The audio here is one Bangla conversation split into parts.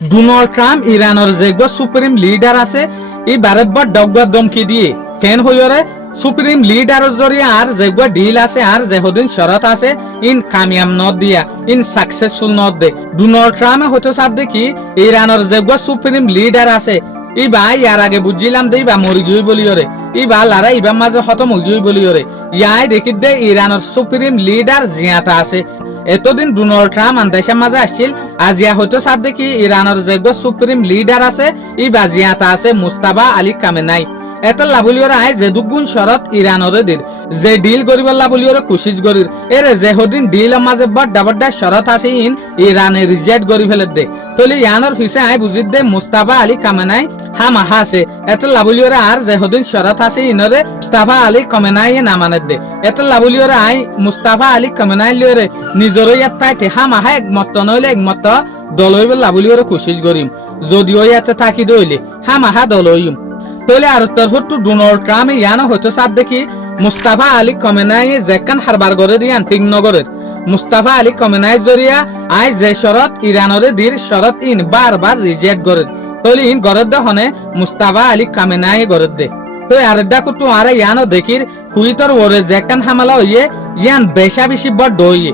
ডোনাল্ড ট্রাম্প ইরানের যে সুপ্রিম লিডার আছে এই বারেবার ডগর দমকি দিয়ে কেন হইরে সুপ্রিম লিডারের জরিয়ে আর যে ডিল আছে আর যেদিন শরত আছে ইন কামিয়াম নদ দিয়া ইন সাকসেসফুল নদ দে ডোনাল্ড ট্রাম্প হয়তো সাথ দেখি ইরানের যে সুপ্রিম লিডার আছে ইবা ইয়ার আগে বুঝছিলাম দে ইবা মরি গিয়ে বলিওরে ইবা লারা ইবা মাঝে খতম হয়ে গিয়ে বলিওরে ইয়াই দেখি দে ইরানের সুপ্রিম লিডার জিয়াটা আছে এতদিন ডোনাল্ড ট্রাম্প দেশের মাঝে আসছিল আজিয়া হয়তো সাথ দেখি ইরানের যে সুপ্রিম লিডার আছে ই বাজিয়াতা আছে মুস্তাফা আলী কামেনাই এত লাভলিওরা আয় যে দুগুণ শরত ইরানরে দির যে ডিল করিবার লাভলিওরা কোশিশ করির এরে যে হদিন ডিলের মাঝে বড্ডা বড্ডা শরত আছে ইন ইরানে রিজেক্ট করি ফেলে দে তলে ইয়ানোর ফিসে আয় বুঝিত দে মুস্তাফা আলী কামেনাই হামাহা আছে এত লাভলিওরা আর যে হদিন শরত আছে ইনরে মুস্তাফা আলী কামেনাই নামানের দে এত লাভলিওরা আয় মুস্তাফা আলী কামেনাই লিওরে নিজের ইয়াত তাইতে হামাহা একমত নইলে একমত দলইবে লাভলিওরা কোশিশ করিম যদিও ইয়াতে থাকি দইলে হামাহা দলইম তলে আর তরফটু ডোনাল্ড ট্রাম্প ইয়ানো হয়তো সাথ দেখি মুস্তাফা আলী কমেনাই যেখান হারবার করে দিয়ান টিকনগরের মুস্তাফা আলী কমেনাই জরিয়া আই যে শরত ইরানরে দির শরত ইন বারবার রিজেক্ট করে তলে ইন গরদ দে হনে মুস্তাফা আলী কমেনাই গরদ দে তো আরেকটা কুটু আরে ইয়ানো দেখির কুইতর ওরে যেখান হামালা হইয়ে ইয়ান বেশা বেশি বড় দইয়ে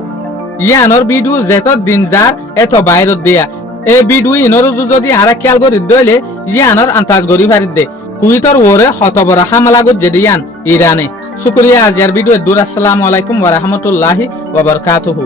ইয়ানোর বিডু যেত দিন যার এত বাইরত দিয়া এই বিডু ইনর যদি আরা খেয়াল করি দইলে ইয়ানোর আন্তাজ গরি ফারিদ দে কুইতর ওরে হতবরা হামলা গজ্জে দিয়ান ইরানে শুকরিয়া আজিয়ার ভিডিও দূর আসসালামু আলাইকুম ওয়া রাহমাতুল্লাহি ওয়া বারাকাতুহু।